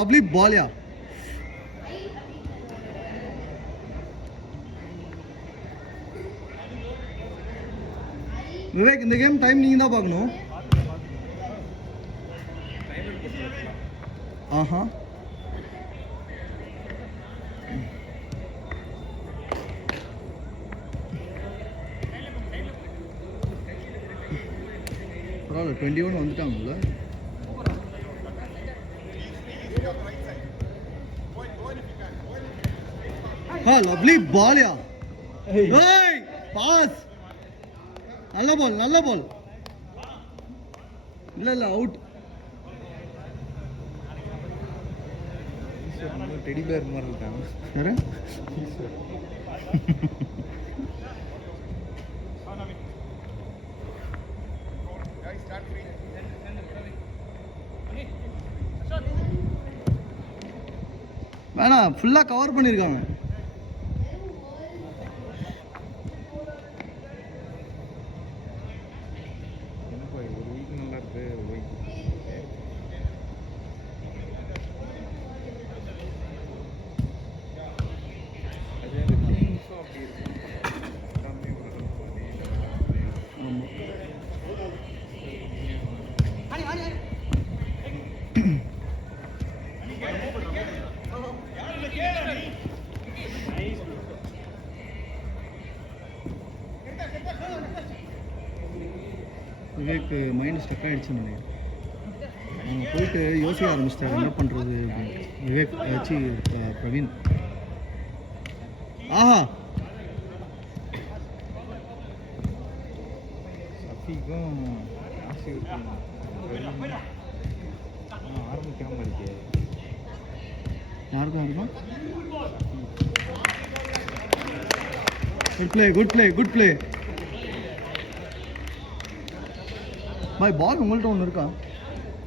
lovely ball, yeah. Vivek, in the game time நீங்க தான் பார்க்கணும். ஆஹா. பரவாயில்ல 21 வந்துட்டாங்கல்ல. lovely ball, yeah. Hey, pass. நல்ல பால் இல்ல அவுட். டெடி பேர் மாதிரி இருக்காங்க. யாரு? வேணா ஃபுல்லா கவர் பண்ணிருக்காங்க. விவேக் மைண்ட் ஸ்டக் ஆகிடுச்சுன்னு நினைக்கிறேன். அவங்க போயிட்டு யோசிக்க ஆரம்பிச்சிட்டாரு என்ன பண்ணுறது. விவேக் ஆச்சு பிரவீன். ஆஹா சஃபிக்கும் ஆரம்பிக்காம இருக்கே. யாருக்கும் இருக்கும். Good play. பாய் பால் உங்கள்கிட்ட ஒன்று இருக்கா?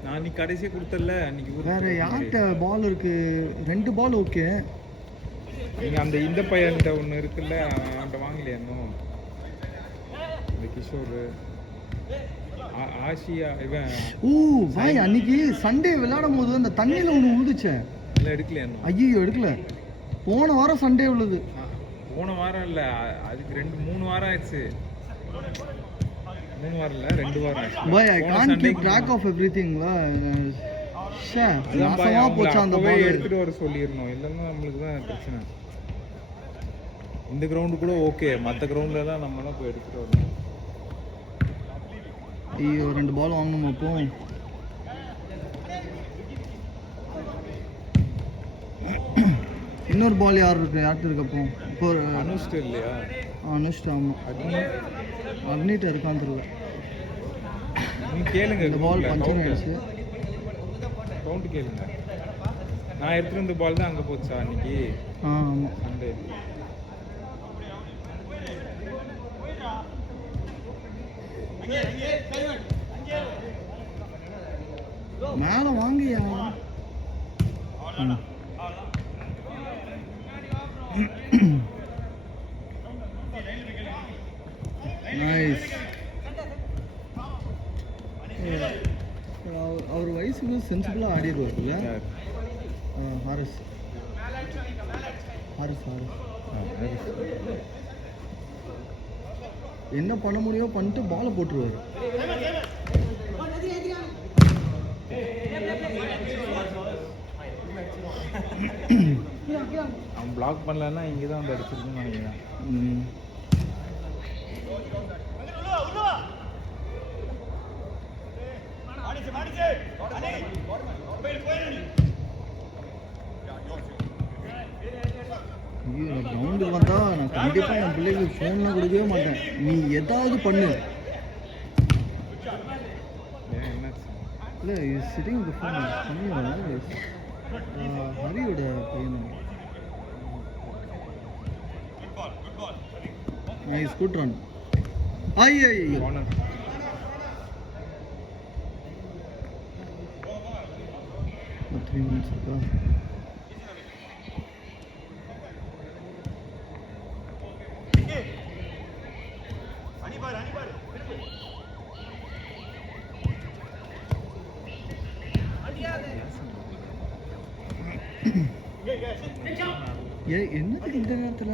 நான் நீ கடைசியாக கொடுத்தல அன்றைக்கி. வேறு யார்கிட்ட பால் இருக்குது? 2 பால் ஓகே. நீங்கள் அந்த இந்த பையன்கிட்ட ஒன்று இருக்குல்ல, அவன்கிட்ட வாங்கலையா இன்னும்? இந்த கிஷோர் ஆசியா இவன். பாய் அன்னைக்கு சண்டே விளையாடும் போது அந்த தண்ணியில் ஒன்று உழுதுச்சேன். இல்லை எடுக்கலையா இன்னும்? ஐயோ எடுக்கல. போன வாரம் சண்டே உள்ளது. போன வாரம் இல்லை, அதுக்கு 3 வாரம் ஆயிடுச்சு. 3 வாரம் இல்லை 2 வாரம் ஆயிடுச்சு. Boy I can't keep track of எவ்ரிதிங்ல. நாசமா போச்சு அந்த பால். எடுத்துட்டு வர சொல்லிடணும், இல்லைன்னா நம்மளுக்கு தான் பிரச்சனை. இந்த கிரவுண்டு கூட ஓகே, மற்ற கிரவுண்ட்லாம் நம்ம தான் போய் எடுத்துட்டு வரணும். ஐயோ 2 பால் வாங்கணுமா? அப்போ இன்னொரு பால் யார்கிட்ட இருக்கு? அப்போ இப்போ அனுஷ்டு இல்லையா? அனுஷ்டு. ஆமாம் அக்னிட்ட இருக்கான்னு தெரியல. நீங்கள் கேளுங்க. இந்த பால் பஞ்சர் ஆயிடுச்சு. கவுண்ட் கேளுங்க. நான் எடுத்துகிட்டு வந்த பால் தான் அங்கே போச்சா அன்னைக்கு? ஆமாம் சண்டே. மேலே வாங்கியா. நைஸ். அவர் வயசுக்கு சென்சிபிளாக ஆடிடுவார் இல்லை? ஹாரிஸ். என்ன பண்ண முடியுமோ பண்ணிட்டு பாலை போட்டுருவார். அவன் பிளாக் பண்ணலன்னா இங்கே தான் வந்து அடிச்சிருக்குன்னு நினைக்கிறேன். ஐயோ கிரவுண்டுக்கு வந்தால் நான் கண்டிப்பாக என் பிள்ளைக்கு ஃபோன்லாம் கொடுக்கவே மாட்டேன். நீ ஏதாவது பண்ணு. இல்லை சிட்டிங் வித் ஃபோன். ஹரியோட பையன். Nice good run. ஐயோ போனஸ். ஒரு 3 minutes இருக்கா? என்னது இந்த நேரத்துல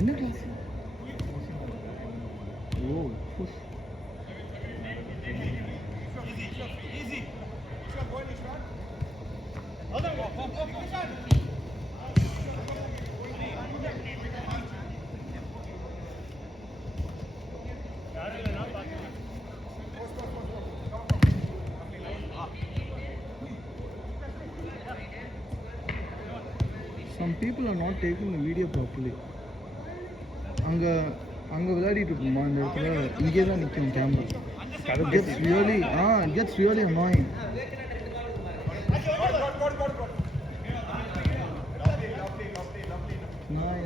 என்ன class? Oh push. Some people are not taking the video properly. அங்க விளையாடிட்டு இருக்குமா இந்த இடத்துல இங்கே தான் நிற்கும் camera. It gets really annoying. நான்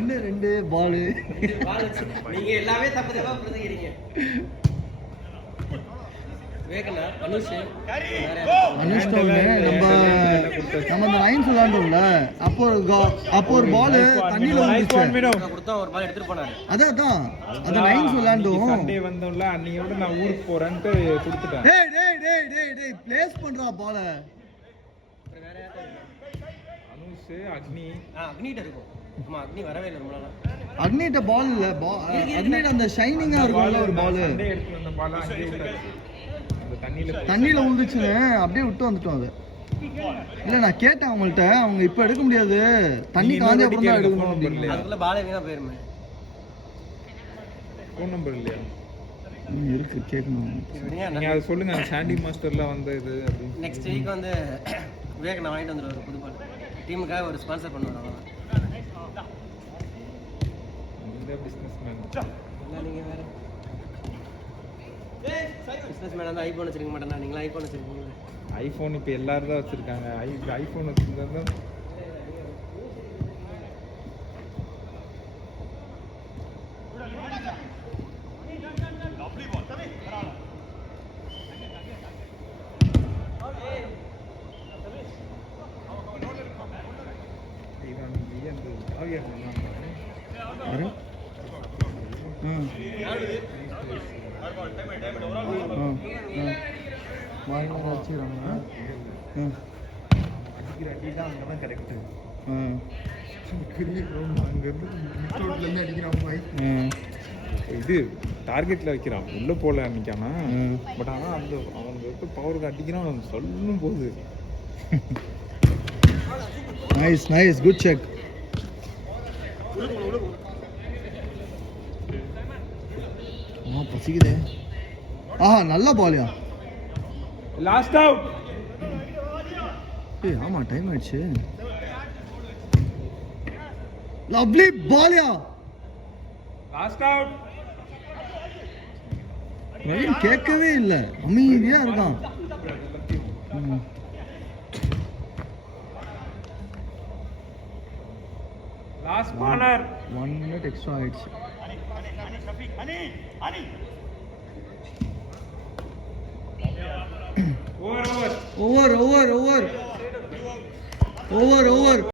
என்ன 2 பால் நீங்க எல்லாமே தப்பு தப்பா புரிஞ்சுக்கிறீங்க. நம்ம அந்த லைன்ஸ் விளையாண்டோம்ல, அப்போ ஒரு பால் தண்ணியில கொடுத்தா ஒரு பால் எடுத்துட்டு போனாரு. அதான் அது லைன்ஸ் விளையாண்டோம். சண்டே வந்தோம்ல அன்னையோட நான் ஊருக்கு போறேன்ட்டு கொடுத்துட்டேன். டேய் ப்ளேஸ் பண்றா பால. அனுஷ் அக்னிட்ட இருக்கும். ஆமா அக்னி வரவே இல்லை நம்மளால. அக்னிட்ட பால் இல்ல, அக்னிட்ட அந்த ஷைனிங்கா இருக்கும்ல ஒரு பால். சண்டே எடுத்து வந்த பால் அங்கே விட்டாச்சு. தண்ணியில விழுந்துச்சுன்னு அப்படியே விட்டு வந்துட்டோம். அது இல்ல நான் கேட்டேன் அவங்கள்ட்ட, அவங்க இப்ப எடுக்க முடியாது, தண்ணி காஞ்ச அப்புறம் தான் எடுக்கணும் அப்படின்னு. அதுக்குள்ள பால் வீணா போயிருமே. ஃபோன் நம்பர் இல்லையா? இருக்கு, கேட்கணும். நீங்க அதை சொல்லுங்க. சாண்டி மாஸ்டர்ல வந்த இது அப்படின்னு. நெக்ஸ்ட் வீக் வந்து விவேக் நான் வாங்கிட்டு வந்துடுவார் புது பால். டீமுக்காக ஒரு ஸ்பான்சர் பண்ணுவார். அவ்வளோதான். இந்த பிஸ்னஸ் மேன் நீங்க வேற பிஸ்னஸ் மேன் வந்து ஐஃபோன் வச்சிருக்க மாட்டேன்னா நீங்களா ஐஃபோன் வச்சிருக்கீங்க. ஐஃபோன் இப்போ எல்லாரும் தான் வச்சிருக்காங்க. ஐஃபோன் வச்சிருந்தா இது டார்கெட்ல வைக்கிறான், உள்ள போல அன்னைக்கானா. பட் ஆனா அந்த அவனுக்கு பவருக்கு அடிக்கிறான் சொல்லும் போது. Nice good check. பசிக்குதே. நல்ல பாலியா. Last out. ஆமா டைம் ஆயிடுச்சு. லவ்லி பாலியா. Last out. கேட்கவே இல்லை, அமைதியா இருக்கான். Last corner. 1 minute எக்ஸ்ட்ரா ஆயிடுச்சு. ஓவர்